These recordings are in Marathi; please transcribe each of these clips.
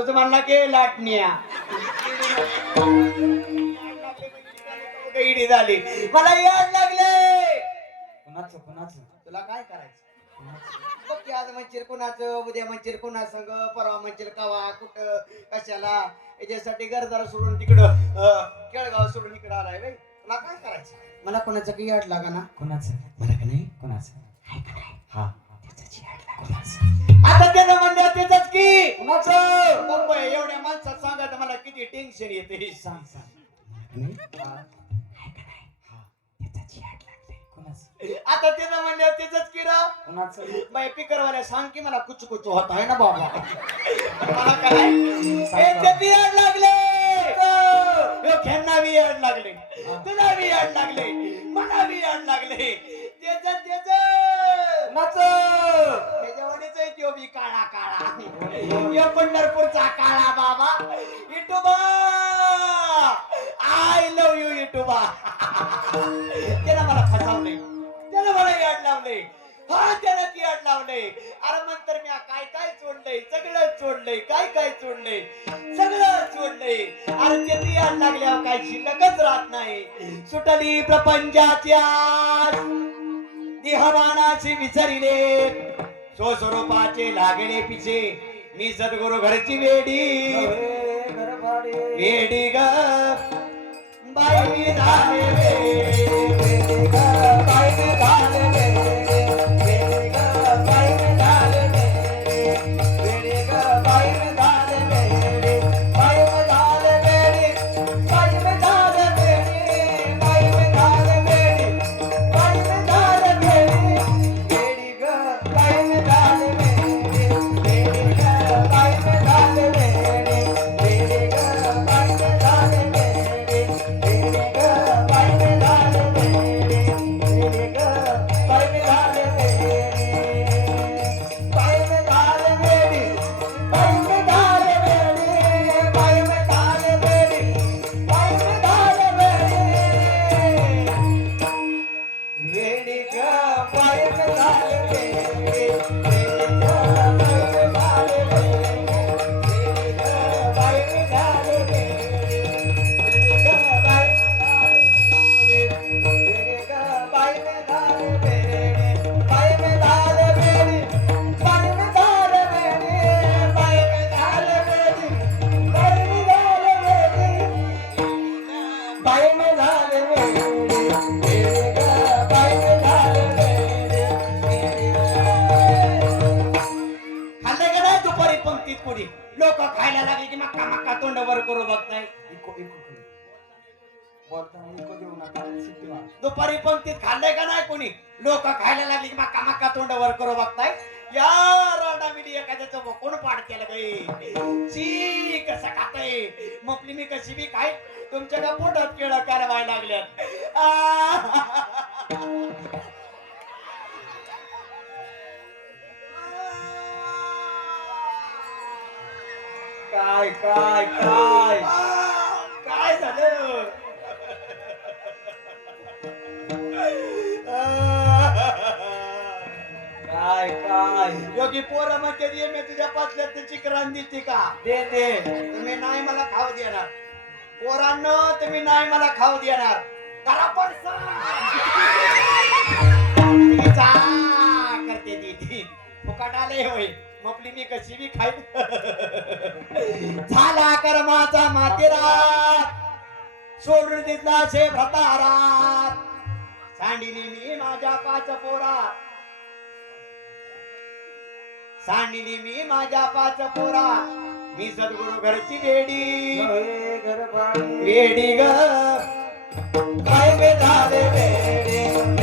तुझं म्हणला की लाटण्या. इडी झाली. मला याद लागले. कुणाचं कुणाचं? तुला काय करायचं? बघ आज म्हणशील कोणाचं उद्या म्हणशील कोणा संग परवा म्हणशील कवा कुठं कशाला? याच्यासाठी गरजारा सोडून तिकडं केळगाव सोडून इकडं आलाय बाई. तुला काय करायचं? मला कोणाचं काही याड लागा ना? कुणाचं? मला का नाही? कुणाचं? हा. आता त्याचं त्याच की. मुंबई एवढ्या माणसात सांगा तर मला किती टेन्शन येते. सांग सांग. कुणाचं? आता त्याचं म्हणलं त्याच की राव? कुणाचं? बाई पिकरवाल्या सांग की मला कुच कुच होत आहे ना बाबा? मला काय बियाड लागले. बियाड लागले. तुला बियाड लागले. मला बियाड लागले. त्याच त्याच. कुणाचं? त्याच्यावरच आहे त्यो बी काळा काळा. यो पंढरपूरचा काळा बाबा. Ituba! I love you Ituba. त्यानं मला फसवले त्यानं मला याड लावले हा त्यानं ती याड लावले अरे नंतर मी काय काय चोडलंय सगळं चोडलंय काय काय चोडलंय सगळं चोडलंय अरे त्याची याड लागल्यावर काय शिल्लकच राहत नाही. सुटली प्रपंचाच्या देहमानाचे विसरिले. स्वस्वरूपाचे लागणे पिछे मी सद्गुरु घरची वेडी. वेडी ग. बाई मी झाले लोक खायला लागली की मका मक्का तोंडावर करो बघताय. या राडामिली एखाद्याचं कोण पाड केलं बाई. ची कसं खाताय? मपली मी कशी बी खाय तुमच्या का पोटात केळं काय व्हाय लागल्यात काय काय काय? काय पोरं म्हणते ये मी तुझ्या पाचल्यात त्याची क्रांती का? दे दे तुम्ही नाही मला खाऊ देणार. पोरांनो तुम्ही नाही मला खाऊ देणार. करा पण करते दीदी. फुकट आले होय. मपली मी कशी बी खाई झाला कर्माचा मातेरा सोडून दिला शे भ्रतारा. सांडिली मी माझ्या पाच पोरा. सांडिली मी माझ्या पाच पोरा. मी सद्गुरु घरची वेडी. वेडी ग. में झाले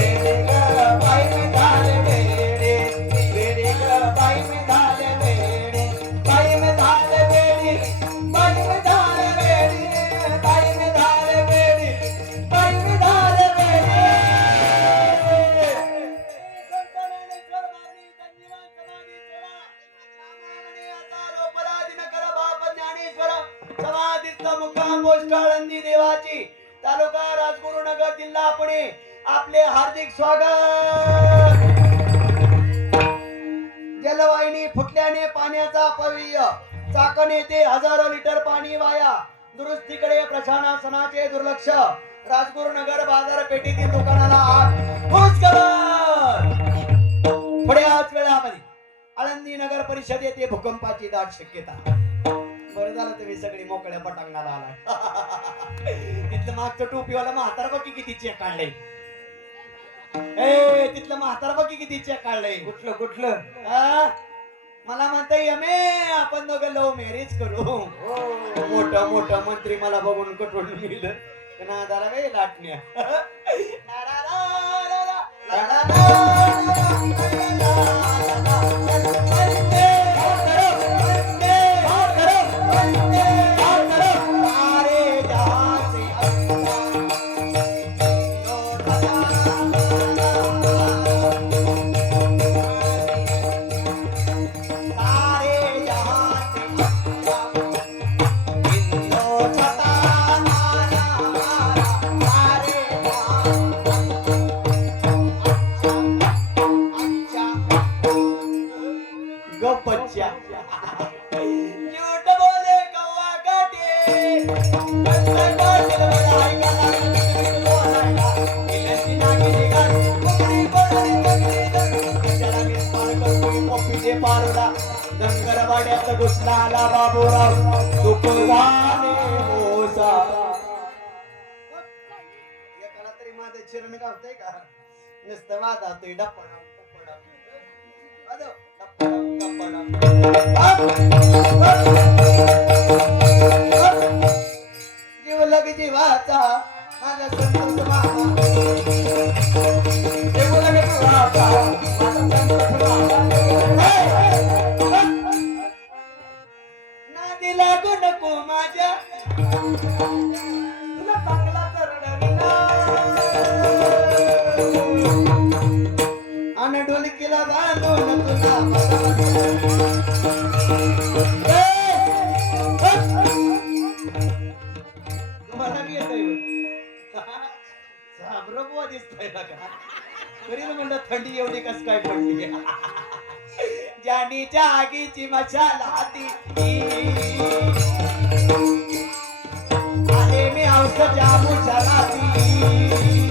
चाकण येथे हजारो लिटर पाणी वाया. दुरुस्तीकडे प्रशासनाचे दुर्लक्ष. राजगुरुनगर बाजारपेठेतील दुकानाला घुसखोर. थोड्याच वेळामध्ये आळंदी नगर परिषद येथे भूकंपाची दाट शक्यता. बरं झालं तुम्ही सगळी मोकळ्या पटांगणाला आलाय तिथलं मागचं टोपीवाला म्हातार बघी किती चेक काढलंय. ए तिथलं म्हातार बघी किती चेक काढलंय. कुठलं कुठलं? मला म्हणता यमे आपण दोघं लव्ह मॅरेज करू. हो. मोठं मोठं मंत्री मला बघून कटवून मिळलं दारा वे लाटण्या. ला, ला ला ला. कशाला मिसमार करतोय घुसला आला बाबूराव। चुक झाले एकाला तरी माझं चिरण गावतंय का? नुसतं वाजावतोय डप्पडा डप्पडा वाजव. डप्पडा, डप्पडा. जीवाचा माझा संतोष मामा जीव जीवाचा माझा संतोष मामा नादी लागू नको माझ्या म्हणलं थंडी एवढी कस काय पडली? जानीच्या आगीची मशाल हाती आले मी औषधा मुशालाती शोधू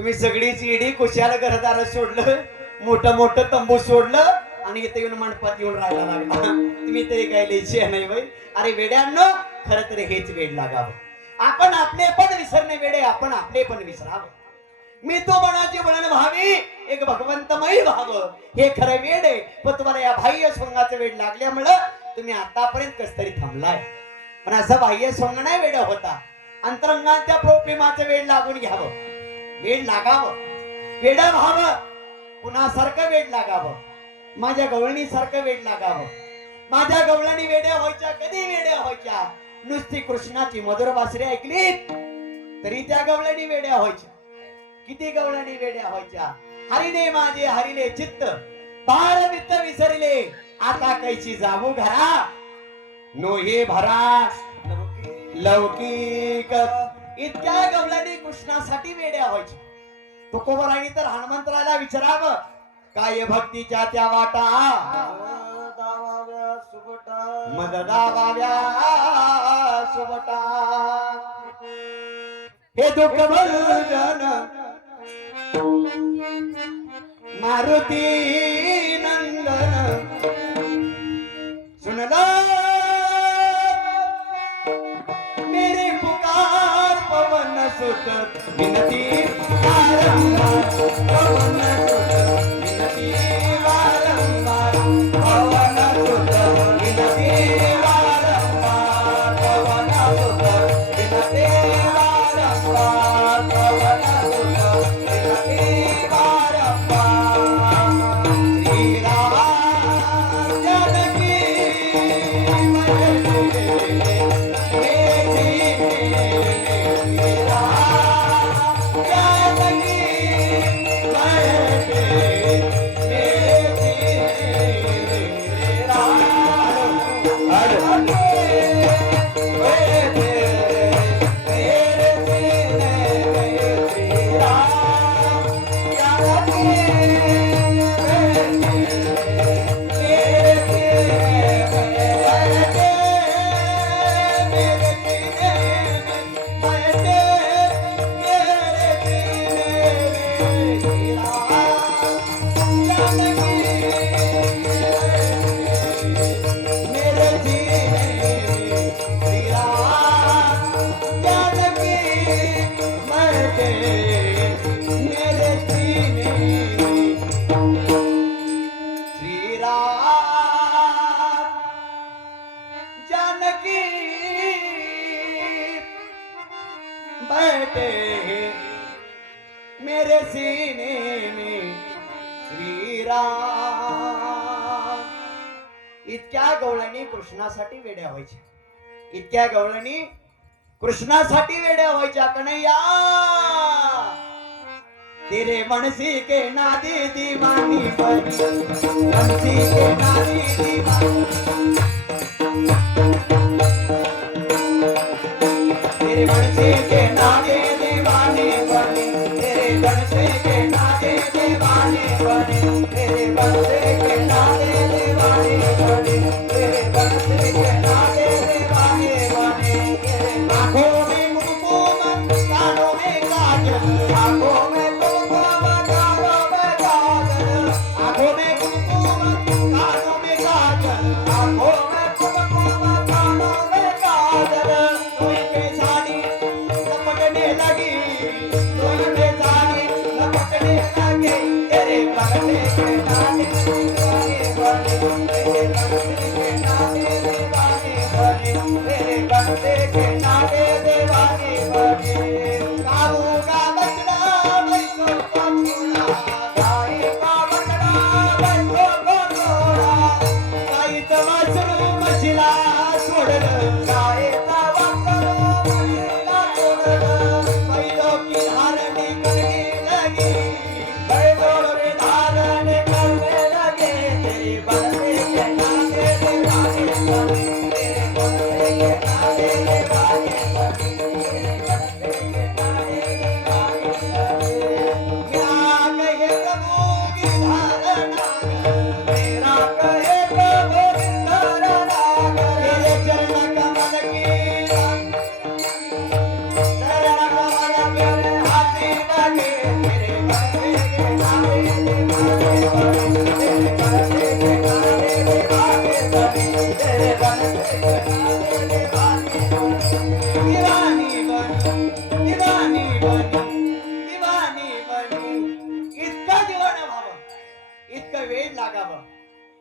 तुम्ही सगळी चिडी कुशाला घरदार सोडलं मोठं मोठं तंबू सोडलं आणि इथे येऊन मंडपात येऊन राहायला लागला. तुम्ही तरी काय लिहायची नाही बाई. अरे वेड्यांनो खर तर हेच वेड लागावं. आपण आपले पण विसरणे वेडे आपण आपले पण विसरावं. मी तो मनाची वळण व्हावी एक भगवंतमयी व्हावं. हे खरं वेड आहे पण तुम्हाला या बाह्य सोंगाचं वेड लागल्यामुळं तुम्ही आतापर्यंत कस तरी थांबलाय. पण असं बाह्य सोंग नाही वेड होता. अंतरंगाच्या प्रेमाचं वेड लागून घ्यावं. वेड लागावं. वेड व्हावं. कुणासारखं वेड लागावं. माझ्या गवळणी सारखं वेड लागावं. माझ्या गवळणी वेड्या व्हायच्या कधी वेड्या व्हायच्या? नुसती कृष्णाची मधुर बासरी ऐकली तरी त्या गवळणी वेड्या व्हायच्या. किती गवळणी वेड्या व्हायच्या? हरिने माझे हरिले चित्त. बाळ वित्त विसरले. आता कैची जाऊ घरा? नोहे भरा. लौकिक इतक्या गवळणी कृष्णासाठी वेड्या व्हायच्या तुकोबराणी तर हनुमंतराला विचारावं काय भक्तीच्या त्या वाटा दावाव्या सुबटा. मद दाबाव्या सुबटा हे दुःख भजन मारुती विनती वारंवार इतक्या गवळणी कृष्णासाठी वेड्या व्हायच्या कन्हैया तेरे मनसी के नादी दीवानी मनसी के नादी दीवानी। तेरे मनसी के नादी दीवाने बनी तेरे मनसी के नादी दीवाने बनी तेरे मनसी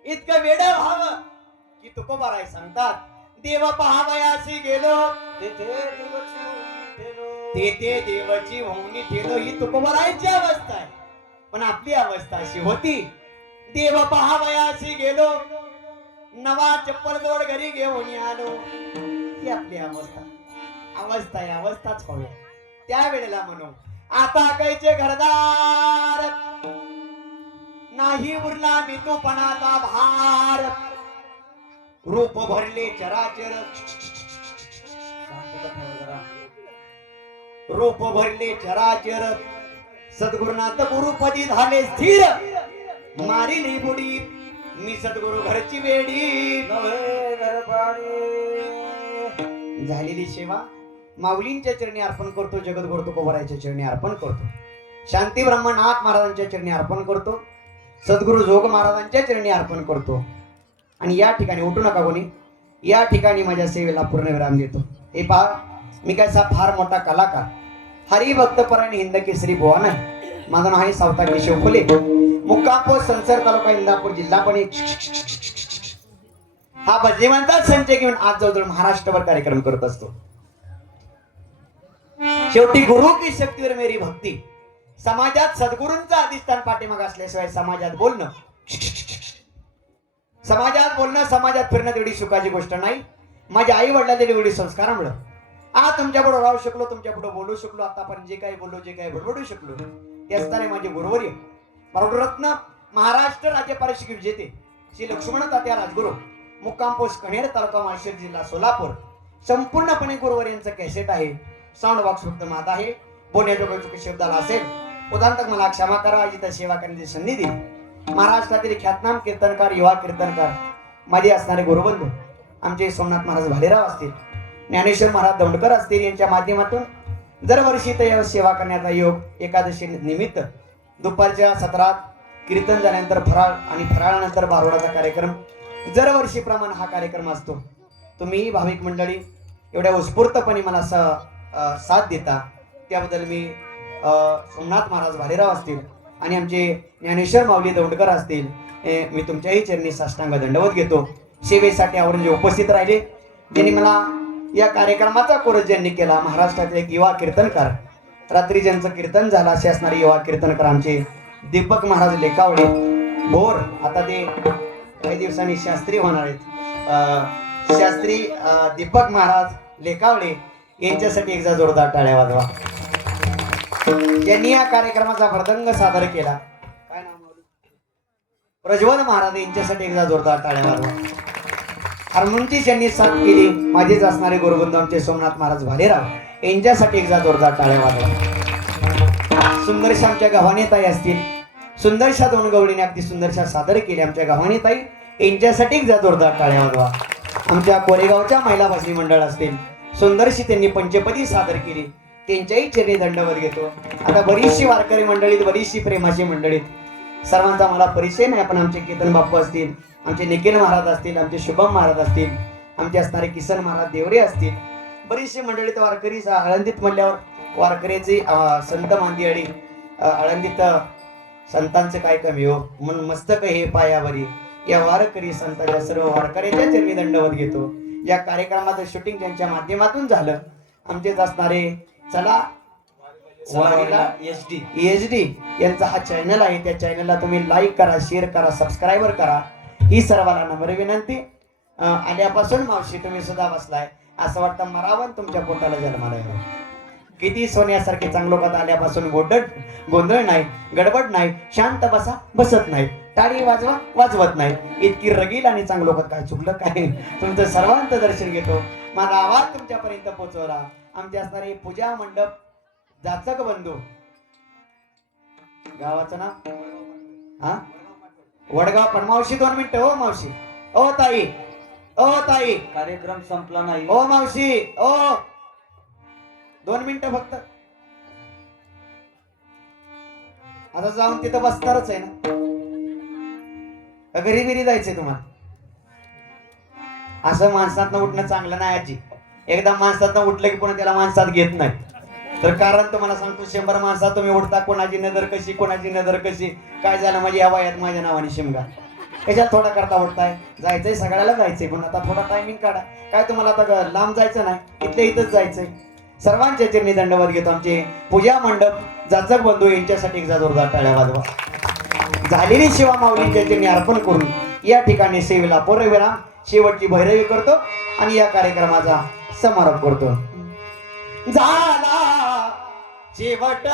इतकं वेड व्हावं की तुकोबाराय सांगतात देव पहावयासी गेलो तेथे देवाची होऊनी ठेलो ही तुकोबारायची अवस्था आहे पण आपली अवस्था अशी होती देव पहावयाशी गेलो नवा चप्पल जोड घरी घेऊन आलो ही आपली अवस्था. अवस्था आहे अवस्थाच पाहूया त्यावेळेला म्हणू आता कायचे घरदार. नाही उरला मितूपणाचा भार. रूप भरले चराचर. रूप भरले चराचर. सद्गुरुनाथ गुरुपदी झाले स्थिर. मारिली बुडी. मी सद्गुरु घरची वेडी. नव्हे. झालेली सेवा माऊलींच्या चरणी अर्पण करतो जगद्गुरु तुकोबरायच्या चरणी अर्पण करतो. शांती ब्रह्मनाथ महाराजांच्या चरणी अर्पण करतो. सद्गुरु जोग महाराजांच्या चरणी अर्पण करतो. आणि या ठिकाणी उठू नका कोणी. या ठिकाणी माझ्या सेवेला पूर्ण विराम देतो. हे पहा मी काय सा फार मोठा कलाकार. हरिभक्तपरायण हिंद केसरी बुवा नाही. माझं नाव आहे सावता केशव फुले. मुक्काम पोस्ट संसार तालुका इंदापूर जिल्हा पण एक हा भजनीवंताच संचय घेऊन आज जवळजवळ महाराष्ट्रभर कार्यक्रम करत असतो शेवटी गुरु की शक्तीवर मेरी भक्ती समाजात सद्गुरूंचा अधिष्ठान पाठीमाग असल्याशिवाय समाजात बोलणं समाजात बोलणं समाजात फिरणं तेवढी सुखाची गोष्ट नाही माझ्या आई वडिलांनी एवढी संस्कारामुळं आज तुमच्यापुढे राहू शकलो तुमच्यापुढे बोलू शकलो आतापर्यंत जे काही बोललो जे काही बडबडू शकलो ते असताना माझे गुरुवर्य रत्न महाराष्ट्र राज्य पारितोषिक विजेते श्री लक्ष्मण तात्या राजगुरू मुक्काम पोस्ट कणेर तालुका माळशेर जिल्हा सोलापूर. संपूर्णपणे गुरुवर यांचं कॅसेट आहे. साऊंड बॉक्स फक्त मात आहे. बोलण्याजोगं शब्दाला असेल उदाहरणार्थ मला क्षमा करा जिथं सेवा करण्याची संधी दिली. महाराष्ट्रातील ख्यातनाम कीर्तनकार युवा कीर्तनकार माझे असणारे गुरुबंधू आमचे सोमनाथ महाराज भालेराव असतील ज्ञानेश्वर महाराज दौंडकर असतील यांच्या माध्यमातून दरवर्षी तर सेवा करण्याचा योग एकादशी निमित्त दुपारच्या सत्रात कीर्तन झाल्यानंतर फराळ आणि फराळानंतर बारोडाचा कार्यक्रम. दरवर्षीप्रमाणे हा कार्यक्रम असतो. तुम्ही भाविक मंडळी एवढ्या उत्स्फूर्तपणे मला स साथ देता. त्याबद्दल मी सोमनाथ महाराज भालेराव असतील आणि आमचे ज्ञानेश्वर माऊली दौंडकर असतील मी तुमच्याही चरणी साष्टांग दंडवत घेतो. सेवेसाठी आवरून जे उपस्थित राहिले. ज्यांनी मला या कार्यक्रमाचा कोरस ज्यांनी केला महाराष्ट्रातील एक युवा कीर्तनकार रात्री ज्यांचं कीर्तन झालं असे असणारे युवा कीर्तनकार आमचे दीपक महाराज लेखावडे भोर आता ते काही दिवसांनी शास्त्री होणार आहेत. अं, शास्त्री दीपक महाराज लेखावडे यांच्यासाठी एकदा जोरदार टाळ्या वाजवा. ज्यांनी या कार्यक्रमाचा प्रदंग सादर केला. काय नाव प्रज्वल महाराज यांच्यासाठी एकदा जोरदार टाळ्या वाजवा. हार्मोनची ज्यांनी साथ केली माझेच असणारे गुरुबंधू आमचे सोमनाथ महाराज भालेराव. यांच्यासाठी एकदा जोरदार टाळ्या वाजवा. सुंदरशा आमच्या गव्हाणेताई असतील. सुंदरशा दोन गवळीने अगदी सुंदरशा सादर केली आमच्या गव्हाणेताई यांच्यासाठी एकदा जोरदार टाळ्या वाजवा. आमच्या कोरेगावच्या महिला भाषणी मंडळ असतील. सुंदरशी त्यांनी पंचपदी सादर केली. त्यांच्याही चरणी दंडवत घेतो. आता बरीचशी वारकरी मंडळीत बरीचशी प्रेमाची मंडळीत. सर्वांचा मला परिचय नाही पण आमचे केतन बाप्पू असतील आमचे निखिल महाराज असतील आमचे शुभम महाराज असतील आमचे असणारे किसन महाराज देवरे असतील. बरीचशी मंडळीत वारकरी आळंदीत म्हणल्यावर वारकऱ्याची अं, संत मांदियाळी अं, आळंदीत संतांचं काय कमी हो? म्हणून मस्तक हे पायावरी. या वारकरी संतांच्या सर्व वारकऱ्याच्या चरणी दंडवत घेतो. या कार्यक्रमाचं शूटिंग त्यांच्या माध्यमातून झालं. आमचेच असणारे चला एस डी एच डी यांचा हा चॅनल आहे. त्या चॅनलला तुम्ही लाईक करा शेअर करा सबस्क्राईबर करा. ही सर्वांना नम्र विनंती. आल्यापासून मावशी तुम्ही सुद्धा बसलाय. असं वाटतं मरावण तुमच्या पोटाला जन्माला किती सोन्यासारखे चांगलं कथा आल्यापासून गोडट गोंधळ नाही गडबड नाही शांत बसा बसत नाही. टाळी वाजवा वाजवत नाही. इतकी रगील आणि चांगलं कथ काय चुकलं काय? तुमचं सर्वांत दर्शन घेतो. माझा आवाज तुमच्यापर्यंत पोहोचवला. आमचे असणारे पूजा मंडप जाचक बंधू. गावाचं नाव? हा? वडगाव पण मावशी दोन मिनिटं हो मावशी. ओ ताई. ओ ताई. कार्यक्रम संपला नाही. ओ मावशी ओ. दोन मिनिटं फक्त. आता जाऊन तिथं बसणारच आहे ना. घरी बिरी जायचंय तुम्हाला? असं माणसात उठणं चांगलं नाही आजी. एकदा माणसात उठलं की पुन्हा त्याला माणसात घेत नाही. तर कारण तुम्हाला सांगतो शंभर माणसात तुम्ही उठता कोणाची नजर कशी कोणाची नजर कशी? काय झालं? माझी या वयात माझ्या नावाने शिमगा. याच्यात थोडा करता उठताय जायचंय सगळ्याला जायचंय पण आता थोडा टायमिंग काढा. काय तुम्हाला आता लांब जायचं नाही इथल्या इथंच जायचंय. सर्वांच्या चिरणी दंडवत घेतो आमचे पूजा मंडप जाचक बंधू यांच्यासाठी एकदा जोरदार टाळ्या वाजवा. झालेली शिवा माऊलींच्या चिरणी अर्पण करून या ठिकाणी सेवेला पूर्वविराम शेवटची भैरवी करतो आणि या कार्यक्रमाचा समारोप करतो. झाला शेवट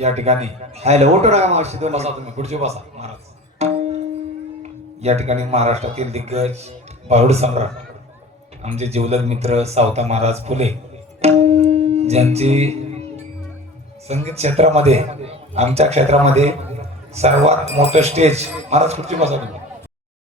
या ठिकाणी. हॅलो ओटो नका मावशी दोन बसा तुम्ही. पुढचे बसा महाराज. या ठिकाणी महाराष्ट्रातील दिग्गज बाहुड सम्राट आमचे जिवलग मित्र सावता महाराज फुले ज्यांची संगीत क्षेत्रामध्ये आमच्या क्षेत्रामध्ये सर्वात मोठं स्टेज महाराज कुठची बसा तुम्ही.